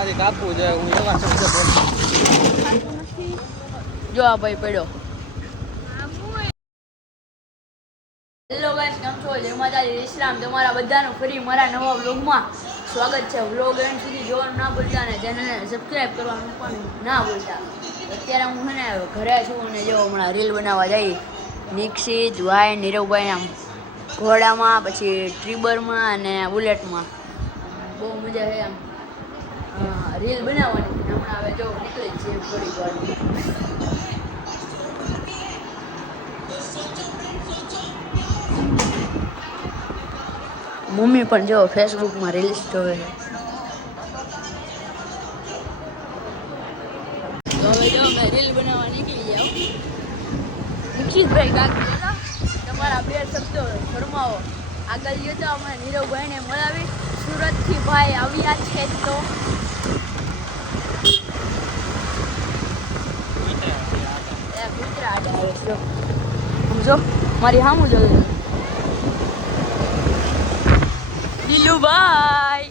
માંથી કાપવું જોઈએ હું એવા શબ્દ બોલું જો આ ભાઈ પડ્યો હેલો ગાઈસ કેમ છો જય માતાજી ઇસ્લામ તમારા બધાનું ફરી મારા નવા વ્લોગમાં સ્વાગત છે વ્લોગ એન્ડ સુધી જોવાનું ના ભૂલતા અને ચેનલને સબસ્ક્રાઇબ કરવાનું પણ ના ભૂલતા અત્યારે હું છે ને ઘરે છું અને જો હમણાં રીલ બનાવવા જઈ નિક્ષિત ભાઈ નીરવભાઈ આમ ઘોડામાં પછી ટ્રીબરમાં અને બુલેટમાં બહુ મજા છે આમ રીલ બનાવવાની હમણાં હવે જો નીકળી જ છે થોડીક વાર મમ્મી પણ જો ફેસબુકમાં રીલ્સ જોવે છે તો હવે જો મેં રીલ બનાવવા નીકળી જાઉં નિક્ષિતભાઈ કાંક બોલો તમારા બે શબ્દો ફરમાવો આગળ ગયો તો અમે નીરવભાઈને મળાવી સુરતથી ભાઈ આવ્યા છે તો ગુજરાત આવે જો સમજો મારી સામું જોયું નીલુભાઈ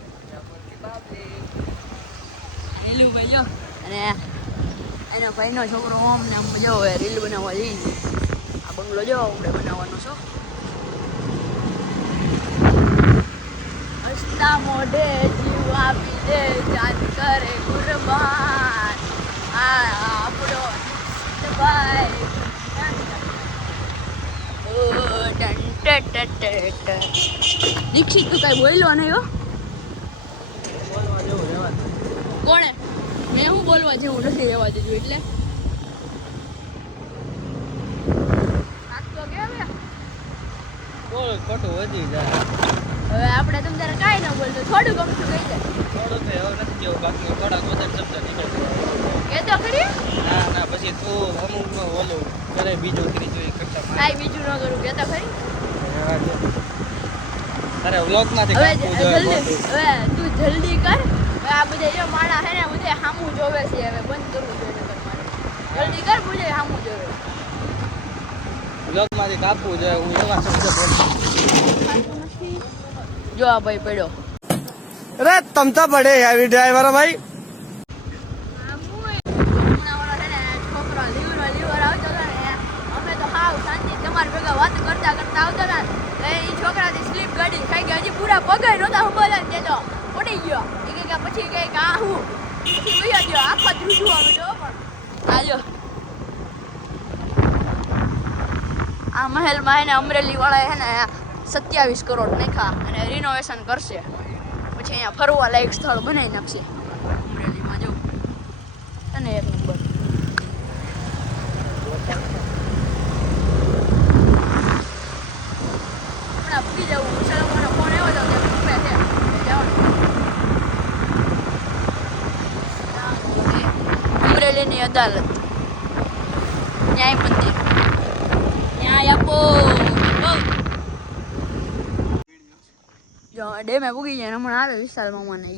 નીલુભાઈ જો અને એના ભાઈનો છોકરો ઓમ ને આમ જો રીલ બનાવવા જઈ આ બંગલો જો આપણે બનાવવાનો છો હસતા મોઢે જીવ આપી દે જાન કરે કુરબાન આ આપણો ભાઈ દીક્ષિત તું કઈ બોલ્યો નહીં હો કોણે મેં શું બોલવા જેવું નથી રહેવા દીધું એટલે બોલ ખોટું વધી જાય હવે આપણે તમે તારે કાંઈ ન બોલતો થોડું ગમતું કહી દે થોડું તો એવું નથી કેવું બાકી થોડા વધારે શબ્દ નીકળશે એ તો ખરી ના ના પછી તું અમુકમાં ઓલું કરે બીજું ત્રીજું એ કરતા કાંઈ બીજું ન કરું કે તો ખરી તારે વ્લોગમાંથી હવે કાપવું જોઈએ જલ્દી મોટું. હવે તું જલ્દી કર હવે આ બધા જો માણા હે ને બધે સામું જોવે છે હવે બંધ કરવું જોઈએ નકર મારે જલ્દી કર બધે સામું જોવે વ્લોગમાંથી કાપવું જોઈએ હું એવા શબ્દ બોલું જો આ ભાઈ પડ્યો अरे तुम तो बड़े हैवी ड्राइवर हो भाई અમે તો હાવ શાંતિ તમારી ભેગા વાત કરતા કરતા આવતા હતા ને એ છોકરાથી સ્લીપ ગાડી ખાઈ ગયા હજી પૂરા પગે નહોતા સંભાળે ને તે તો પડી ગયો એ કે પછી કે આ હું પછી વયો ગયો આખો ધ્રુજવા માંડ્યો પણ આજો આ મહેલમાં એને અમરેલી વાળા હે ને 27 કરોડ નાખ્યા અને રિનોવેશન કરશે પછી અહીંયા ફરવા લાયક સ્થળ બનાવી નાખશે અમરેલીમાં જો અને એક નંબર હમણાં ભૂલી જવું મુસલમાનો ફોન આવ્યો હતો ત્યાં રૂપે છે જવાનું અમરેલીની અદાલત ન્યાય મંદિર ન્યાય આપો જો ડેમે પૂગી જાય હમણાં આવે વિશાલ મામા ને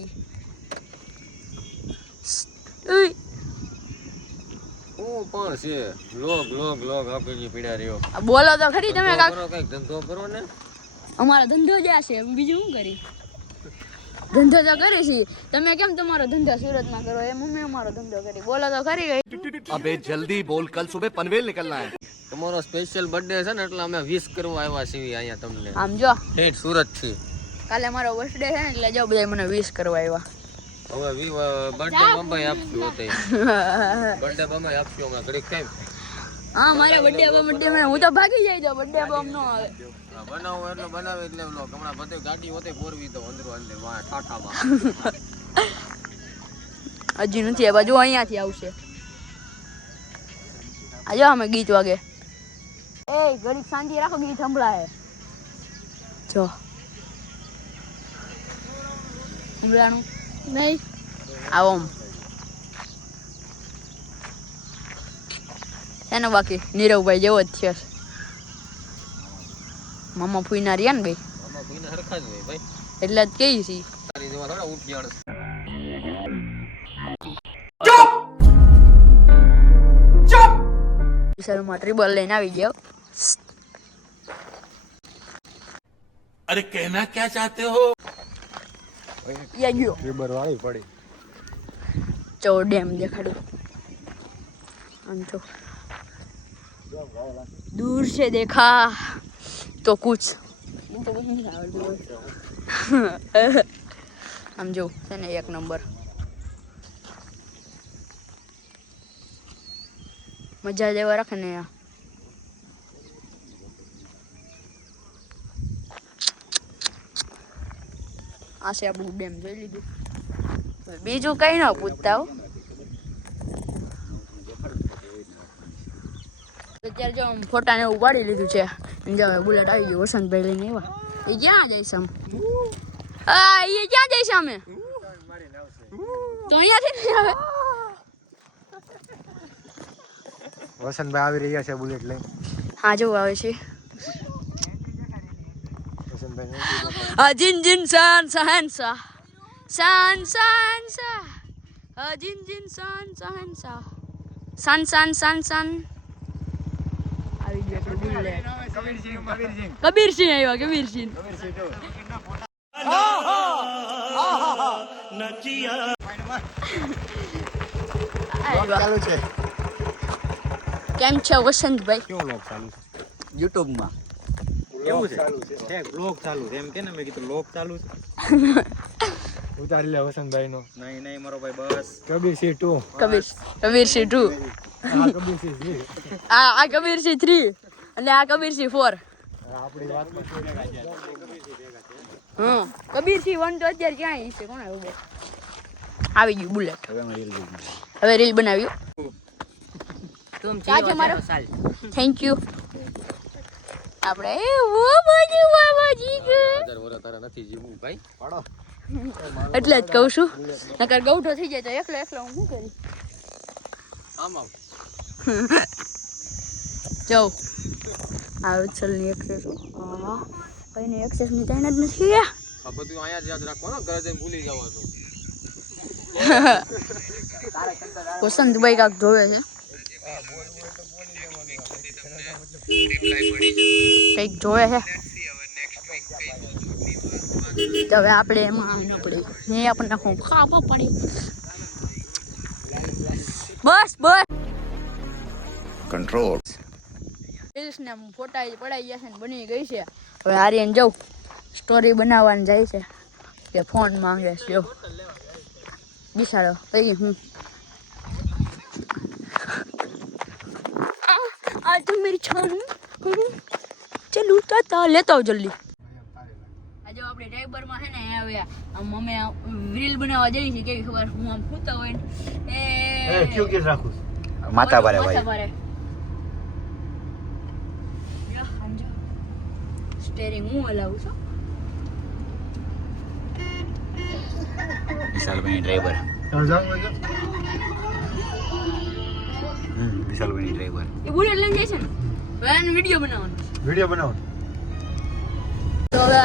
હું પણ છે લોગ આપી પીડા રહ્યો બોલો તો ખરી તમે કાક કઈક ધંધો કરો ને અમારો ધંધો જ આ છે બીજું શું કરી ધંધો તો કરી છે તમે કેમ તમારો ધંધો સુરતમાં કરો એ મમ્મી અમારો ધંધો કરી બોલો તો ખરી ગઈ अबे जल्दी बोल कल सुबह पनवेल निकलना है તમારો સ્પેશિયલ બર્થડે છે ને એટલે અમે વિશ કરવા આવ્યા છીએ અહીંયા તમને આમ જો ઠેઠ સુરત થી કાલે મારો બર્થડે છે ને એટલે જો બધા મને વિશ કરવા આવ્યા હવે બર્થડે બંબાઈ આપશું હોતે બર્થડે બંબાઈ આપશું અમે ઘડીક કેમ હા મારે બર્થડે મને હું તો ભાગી જાય તો બર્થડે બમ નો આવે બનાવો એટલે બનાવી એટલે લો હમણાં બધે ગાડી હોતે પોરવી તો અંદરો અંદર વાહ ઠાઠામાં હજી નથી આ બાજુ અહીંયાથી આવશે આજો અમે ગીત વાગે એ ઘડીક શાંતિ રાખો ગીત સંભળાય જો સંભળાણું નહીં આવો એનો બાકી નીરવભાઈ જેવો જ થયો છે મામા ફૂઈના રહ્યા ને ભાઈ આમાં કોઈને હરખા જ હોય ભાઈ એટલે જ કહી છી તારી જેવા થોડા ઉઠિયાળ વિશાલમાં ટ્રિબલ લઈને આવી ગયો अरे कहना क्या चाहते हो યા ગયો ટ્રીબર વાળી પડી જો ડેમ દેખાડું આમ તો दूर से देखा तो कुछ આમ જો છે ને એક નંબર મજા જેવા રાખે ને આ છે આપણું ડેમ જોઈ લીધું બીજું કઈ ન પૂછતા હો અત્યારે જો ફોટા ને ઉપાડી લીધું છે જો બુલેટ આવી ગયું વસંતભાઈ લઈને એવા એ ક્યાં જઈશ આમ હા એ ક્યાં જઈશ અમે તો અહીંયાથી નહીં આવે વસંતભાઈ આવી રહ્યા છે બુલેટ લઈને હા જો આવે છે વસંતભાઈ જીન જીન સાન સહનસા સાન સાન સા જીન જીન સાન સહનસા સાન સાન સાન સાન આવી ગયો આપણો બુલેટ કબીરસિંહ આવ્યા કબીરસિંહ ચાલુ છે કેમ છે વસંતભાઈ કેવો લોક ચાલુ છે YouTube માં કેવું ચાલુ છે બ્લોગ ચાલુ છે એમ કે ને મેં કીધું લોક ચાલુ છે ઉતારી લે વસંતભાઈ નો નહીં નહીં મારો ભાઈ બસ કબીરસિંહ 2 કબીરસિંહ 2 આ કબીરસિંહ 3 આ કબીરસિંહ 3 અને આ કબીરસિંહ 4 આપણી વાત હા કબીરસિંહ 1 તો અત્યારે ક્યાં છે કોણ આવ્યું આવી ગયું બુલેટ હવે રીલ બનાવ્યું ચાચો મારો થેન્ક યુ આપણે વો બાજુ બાબાજી કે 1000 વર્ષ તારા નથી જીવવું ભાઈ પાડો એટલે જ કહું છું નકર ગૌઠો થઈ જાય તો એકલો એકલો હું શું કરી આમ આવ જાઓ આ ઉછળની એક્સેસ હા કઈને એક્સેસ ની તાઈને જ નથી આ બધું અહીંયા જ યાદ રાખવાનું ઘરે જઈને ભૂલી જવાનું વસંતભાઈ કાક જોવે છે કંઈક જોવે છે તો હવે આપણે એમાં ન પડી એ આપણને હું ખાવા પડી બસ બસ control. રીલ્સને ફોટા પડાઈ ગયા છે ને બની ગઈ છે હવે આર્યન જાઉં સ્ટોરી બનાવવાની જાય છે કે ફોન માંગે છે જો બિસાડો કઈ હું આ તો મેરી છાન ચલ ઉતાતા લેતો આવ જલ્દી આજે આપણે ડ્રાઈવરમાં છે ને હવે આમ અમે રીલ બનાવવા જઈએ છીએ કેવી ખબર હું આમ ફૂતા હોય ને એ ક્યુ કેસ રાખું માથા ભારે ભાઈ માથા ભારે સ્ટેરિંગ હું હલાવું છું વિશાલભાઈ ડ્રાઈવર વિશાલભાઈ ડ્રાઈવર એ બુલેટ લઈને જાય છે ને હવે આનો વિડીયો બનાવવાનો વિડિયો બનાવો તો હવે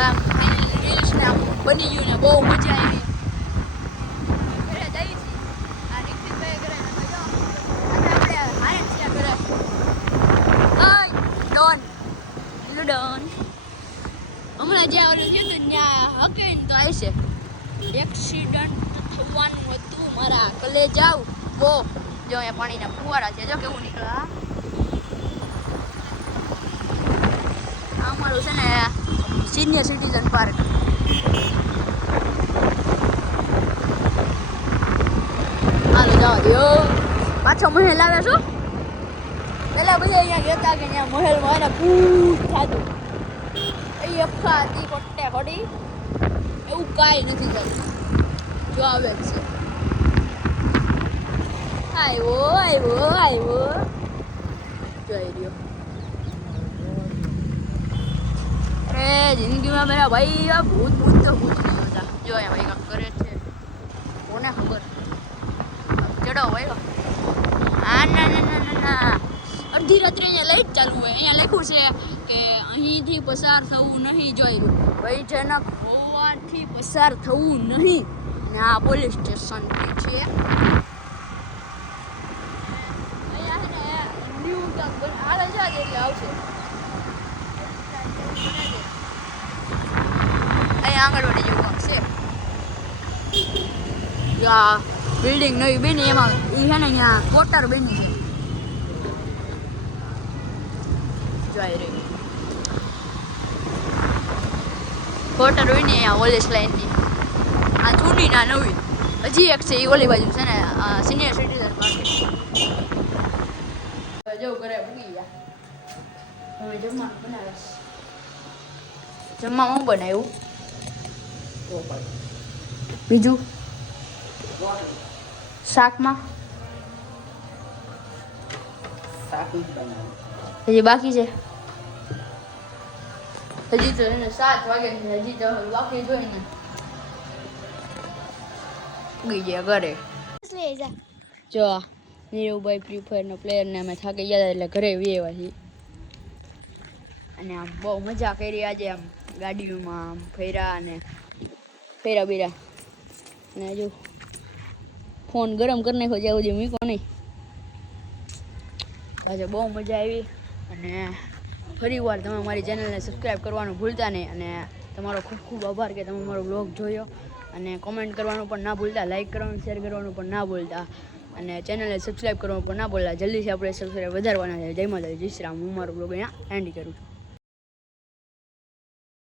રીલ્સ ને આમ બની ગયું ને બહુ મજા આવી ઘરે જઈએ છીએ આ રિક્તિભાઈ કરે ને જો આપણે હારે છીએ કરે ઓય ડોન હેલો ડોન હમણાં જ્યાં ઓલું થયું હતું ત્યાં હકે ને તો આવશે એક્સિડન્ટ થવાનું હતું મારા કલે જાવ બહુ જો અહીંયા પાણીના ફુવારા છે જો કેવું નીકળ્યા આ અમારું છે ને સિનિયર સિટીઝન પાર્ક હાલો જાઓ દો પાછો મહેલ આવે છો પેલા બધા અહીંયા કહેતા કે ત્યાં મહેલમાં એને ભૂત થતું એ અફા હતી કોટ્ટે ખોડી એવું કાંઈ નથી થતું જો આવે જ છે આવ્યો જોઈ રહ્યો અરે જિંદગીમાં મેરા ભાઈ આ ભૂત ભૂત તો ભૂત નહીં હોતા જો અહીંયા ભાઈ કામ કરે છે કોને ખબર ચડો ભાઈ ના અડધી રાત્રે અહીંયા લાઈટ ચાલુ હોય અહીંયા લખ્યું છે કે અહીંથી પસાર થવું નહીં જોઈ રહ્યું ભયજનક હોવાથી પસાર થવું નહીં ને આ પોલીસ સ્ટેશન છે આવશે અહીંયા આંગણવાડી જેવું કામ છે બિલ્ડિંગ નવી બની એમાં એ છે ને અહીંયા કોટર બની છે જોઈ રહી કોટર હોય ને અહીંયા ઓલેસ લાઈનની આ જૂની ના નવી હજી એક છે એ ઓલી બાજુ છે ને સિનિયર સિટીઝન માર્કેટ જવું ઘરે ભૂગી ગયા હવે જમવાનું બનાવીશ જમવામાં હું બનાવ્યું બીજું શાકમાં હજી બાકી છે હજી તો એને 7 વાગે છે હજી તો બાકી જોઈને ઉગી ગયા ઘરે જો નીરવભાઈ ફ્રી ફાયરના પ્લેયરને અમે થાકી ગયા એટલે ઘરે વેવા છીએ અને આમ બહુ મજા કરી આજે આમ ગાડીઓમાં આમ ફેરા બીરા અને જો ફોન ગરમ કરી નાખ્યો જ્યાં સુધી મૂકો નહીં આજે બહુ મજા આવી અને ફરી વાર તમે મારી ચેનલને સબસ્ક્રાઈબ કરવાનું ભૂલતા નહીં અને તમારો ખૂબ ખૂબ આભાર કે તમે મારો બ્લોગ જોયો અને કોમેન્ટ કરવાનું પણ ના ભૂલતા લાઈક કરવાનું શેર કરવાનું પણ ના ભૂલતા અને ચેનલને સબસ્ક્રાઈબ કરવાનું પણ ના ભૂલતા જલ્દીથી આપણે સબસ્ક્રાઈબ વધારવાના છે જય માતાજી જય શ્રી રામ હું મારો બ્લોગ અહીંયા એન્ડ કરું છું